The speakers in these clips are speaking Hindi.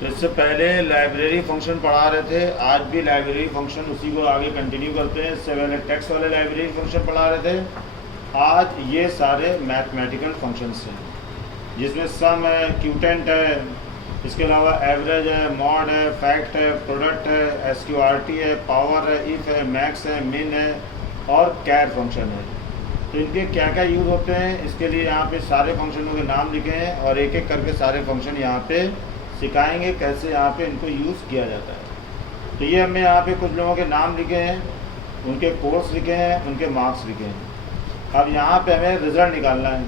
तो इससे पहले लाइब्रेरी फंक्शन पढ़ा रहे थे, आज भी लाइब्रेरी फंक्शन उसी को आगे कंटिन्यू करते हैं। इससे पहले टेक्स्ट वाले लाइब्रेरी फंक्शन पढ़ा रहे थे, आज ये सारे मैथमेटिकल फंक्शंस हैं, जिसमें सम है, क्यूटेंट है, इसके अलावा एवरेज है, मॉड है, फैक्ट है, प्रोडक्ट है, एसक्यूआरटी है, पावर है, इफ़ है, मैक्स है, मिन है और कैर फंक्शन है। तो इनके क्या क्या यूज़ होते हैं, इसके लिए यहाँ पे सारे फंक्शनों के नाम लिखे हैं और एक एक करके सारे फंक्शन यहाँ पे सिखाएंगे कैसे यहाँ पे इनको यूज़ किया जाता है। तो ये हमने यहाँ पे कुछ लोगों के नाम लिखे हैं, उनके कोर्स लिखे हैं, उनके मार्क्स लिखे हैं। अब यहाँ पे हमें रिज़ल्ट निकालना है।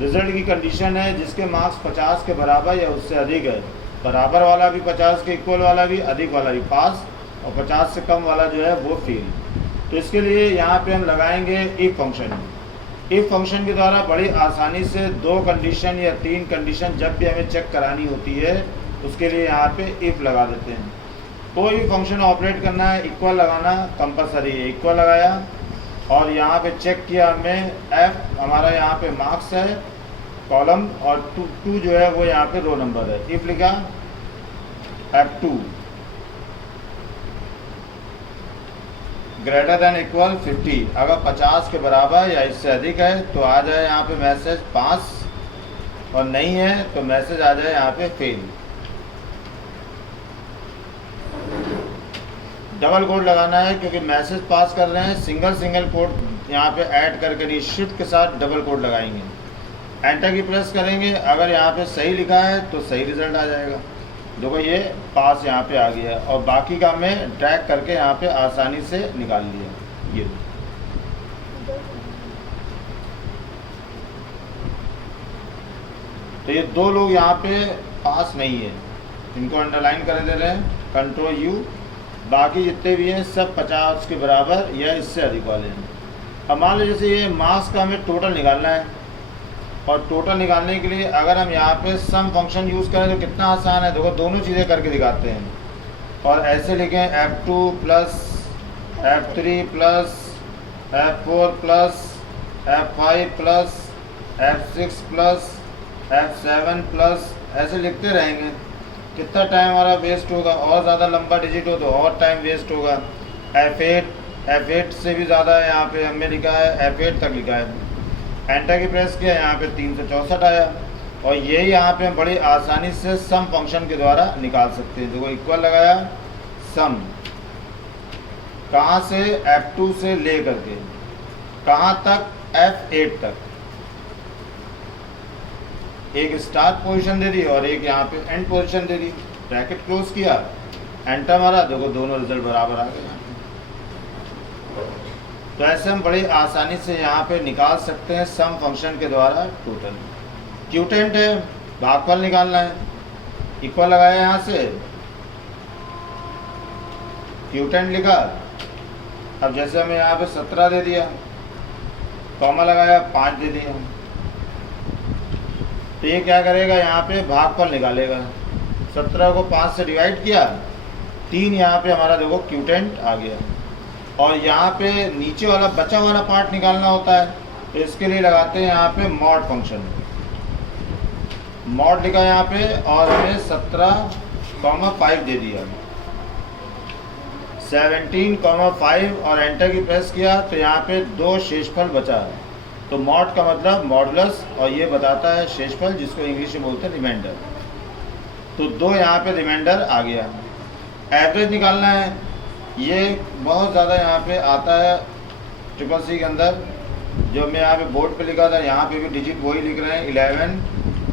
रिज़ल्ट की कंडीशन है जिसके मार्क्स 50 के बराबर या उससे अधिक है, बराबर वाला भी 50 के इक्वल वाला भी, अधिक वाला भी पास, और 50 से कम वाला जो है वो फेल। तो इसके लिए यहाँ पे हम लगाएंगे इफ़ फंक्शन। इफ़ फंक्शन के द्वारा बड़ी आसानी से 2 कंडीशन या 3 कंडीशन जब भी हमें चेक करानी होती है, उसके लिए यहाँ पे इफ़ लगा देते हैं। कोई भी फंक्शन ऑपरेट करना है, इक्वल लगाना कंपलसरी है। इक्वल लगाया और यहाँ पे चेक किया हमने, एफ हमारा यहाँ पे मार्क्स है कॉलम, और टू जो है वो यहाँ पे रो नंबर है। इफ़ लिखा F2 ग्रेटर देन इक्वल 50, अगर 50 के बराबर या इससे अधिक है तो आ जाए यहाँ पे मैसेज पास, और नहीं है तो मैसेज आ जाए यहाँ पे फेल। डबल कोड लगाना है क्योंकि मैसेज पास कर रहे हैं, सिंगल कोड यहाँ पे ऐड करके नहीं, शिफ्ट के साथ डबल कोड लगाएंगे। एंटर की प्रेस करेंगे, अगर यहाँ पे सही लिखा है तो सही रिजल्ट आ जाएगा। देखो ये पास यहाँ पे आ गया, और बाकी का हमने ड्रैग करके यहाँ पे आसानी से निकाल लिया। ये तो ये 2 लोग यहाँ पे पास नहीं है, इनको अंडरलाइन कर दे रहे हैं, कंट्रोल यू। बाकी जितने भी हैं सब 50 के बराबर या इससे अधिक वाले हैं। अब मान लो जैसे ये मार्क्स का हमें टोटल निकालना है, और टोटल निकालने के लिए अगर हम यहाँ पे सम फंक्शन यूज़ करें तो कितना आसान है। देखो दोनों चीज़ें करके दिखाते हैं, और ऐसे लिखें F2 plus F3 plus F4 plus F5 plus F6 plus F7 plus, ऐसे लिखते रहेंगे। कितना टाइम हमारा वेस्ट होगा, और ज़्यादा लंबा डिजिट हो तो और टाइम वेस्ट होगा। F8 से भी ज़्यादा है, यहाँ पे हमने लिखा है F8 तक लिखा है। एंटर की प्रेस किया, यहाँ पे 364 आया, और यही यहाँ पे हम बड़ी आसानी से सम फंक्शन के द्वारा निकाल सकते हैं। देखो इक्वल लगाया, सम कहाँ से, F2 से ले करके कहाँ तक, F8 तक। एक स्टार्ट पोजीशन दे दी और एक यहाँ पे and position they the. Bracket close किया, एंटर मारा, देखो दोनों रिजल्ट बराबर आ गए। तो ऐसे हम बड़ी आसानी से यहाँ पे निकाल सकते हैं सम फंक्शन के द्वारा टोटल। क्यूटेंट है, भागफल निकालना है, इक्वल लगाया यहाँ से, क्यूटेंट लिखा। अब जैसे हमें यहाँ पे 17 दे दिया, कॉमा लगाया, 5 दे दिया, तो ये क्या करेगा, यहाँ पे भागफल निकालेगा। 17 को 5 से डिवाइड किया, 3 यहाँ पे हमारा देखो क्यूटेंट आ गया। और यहाँ पे नीचे वाला बचा वाला पार्ट निकालना होता है, तो इसके लिए लगाते हैं यहाँ पे मॉड फंक्शन। मॉड लिखा यहाँ पे, और हमें 17,5 दे दिया, 17,5 और एंटर की प्रेस किया, तो यहाँ पे 2 शेषफल बचा है। तो मॉड का मतलब मॉडुलस, और ये बताता है शेषफल, जिसको इंग्लिश में बोलते हैं रिमाइंडर। तो 2 यहाँ पे रिमाइंडर आ गया। एवरेज निकालना है, ये बहुत ज़्यादा यहाँ पे आता है CCC के अंदर, जो मैं यहाँ पे बोर्ड पे लिखा था, यहाँ पे भी डिजिट वही लिख रहे हैं, 11,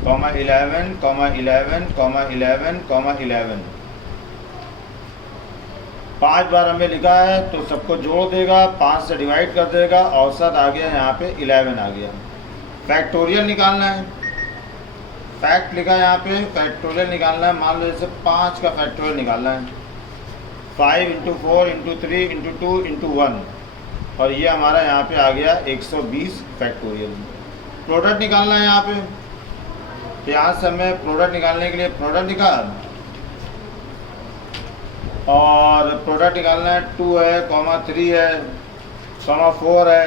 11, 11, 11, 11। 5 बार हमें लिखा है तो सबको जोड़ देगा, 5 से डिवाइड कर देगा, औसत आ गया यहाँ पे 11 आ गया। फैक्टोरियल निकालना है, फैक्ट लिखा है यहाँ पे, फैक्टोरियल निकालना है। मान लो जैसे 5 का फैक्टोरियल निकालना है, 5 × 4 × 3 × 2 × 1, और ये हमारा यहाँ पे आ गया 120 फैक्टोरियल। प्रोडक्ट निकालना है यहाँ पे, तो यहाँ से हमें प्रोडक्ट निकालने के लिए प्रोडक्ट निकाल, और प्रोडक्ट निकालना है 2 है, 3 है, 4 है।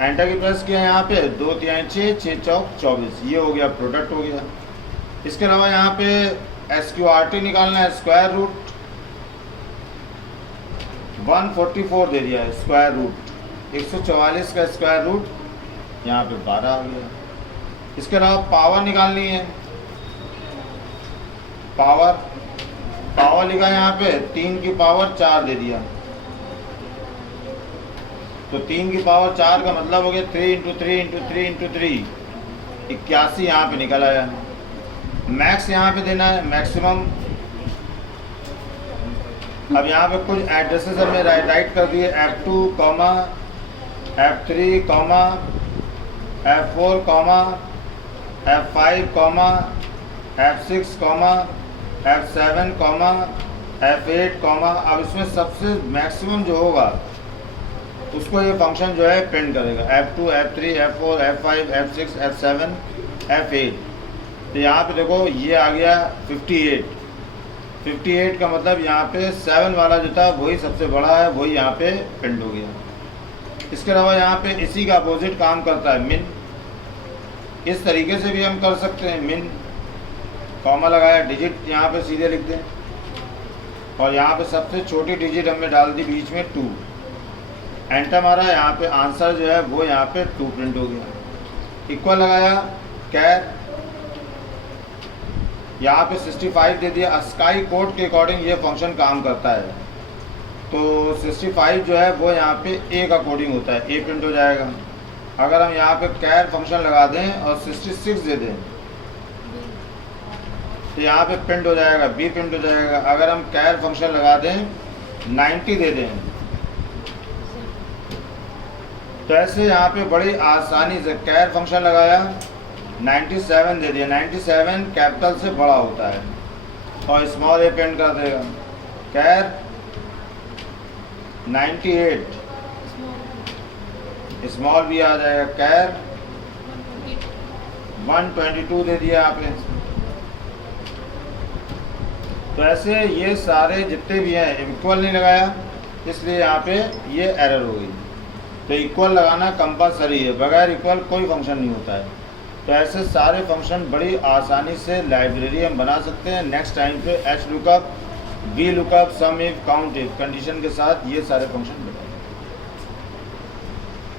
एंटर की प्रेस किया, यहाँ पे 2 × 3 = 6, 6 × 4 = 24, ये हो गया प्रोडक्ट हो गया। इसके अलावा यहाँ पे SQRT निकालना है, स्क्वायर रूट 144 दे दिया है, स्क्वायर रूट 144 का स्क्वायर रूट यहाँ पे 12 आ गया। इसके अलावा पावर निकालनी है, पावर लिखा यहाँ पे 3 की पावर 4 दे दिया, तो 3 की पावर 4 का मतलब हो गया 3 × 3 × 3 × 3 81 यहाँ पे निकल आया। मैक्स यहाँ पे देना है, मैक्सिमम। अब यहाँ पे कुछ एड्रेसेस हमने राइट कर दिए, F2, F3, F4, F5, F6, F7, F8, अब इसमें सबसे मैक्सिमम जो होगा उसको ये फंक्शन जो है प्रिंट करेगा, F2, F3, F4, F5, F6, F7, F8। तो यहाँ पे देखो ये आ गया 58 का मतलब यहाँ पे 7 वाला जो था वही सबसे बड़ा है, वही यहाँ पे प्रिंट हो गया। इसके अलावा यहाँ पे इसी का अपोजिट काम करता है मिन, इस तरीके से भी हम कर सकते हैं। मिन कॉमा लगाया, डिजिट यहाँ पे सीधे लिख दें और यहाँ पे सबसे छोटी डिजिट हमने डाल दी बीच में 2, एंटर मारा, यहाँ पे आंसर जो है वो यहाँ पे 2 प्रिंट हो गया। इक्वल लगाया, कैर यहाँ पे 65 दे दिया। स्काई कोड के अकॉर्डिंग ये फंक्शन काम करता है, तो 65 जो है वो यहाँ पे ए का कोडिंग होता है, ए प्रिंट हो जाएगा। अगर हम यहाँ पे कैर फंक्शन लगा दें और 66 दे दें तो यहाँ पे प्रिंट हो जाएगा, बी प्रिंट हो जाएगा। अगर हम कैर फंक्शन लगा दें 90 दे दें तो ऐसे यहाँ पे बड़ी आसानी से कैर फंक्शन लगाया, 97 दे दिया। 97 कैपिटल से बड़ा होता है और स्मॉल ए प्रिंट कर देगा। कैर 98 स्मॉल भी आ जाएगा। कैर 122 दे दिया आपने। तो ऐसे ये सारे जितने भी हैं, इक्वल नहीं लगाया इसलिए यहाँ पे ये एरर हो गई। तो इक्वल लगाना कंपलसरी है, बगैर इक्वल कोई फंक्शन नहीं होता है। तो ऐसे सारे फंक्शन बड़ी आसानी से लाइब्रेरी हम बना सकते हैं। नेक्स्ट टाइम पे H lookup, V lookup, sum if, count if condition के साथ ये सारे फंक्शन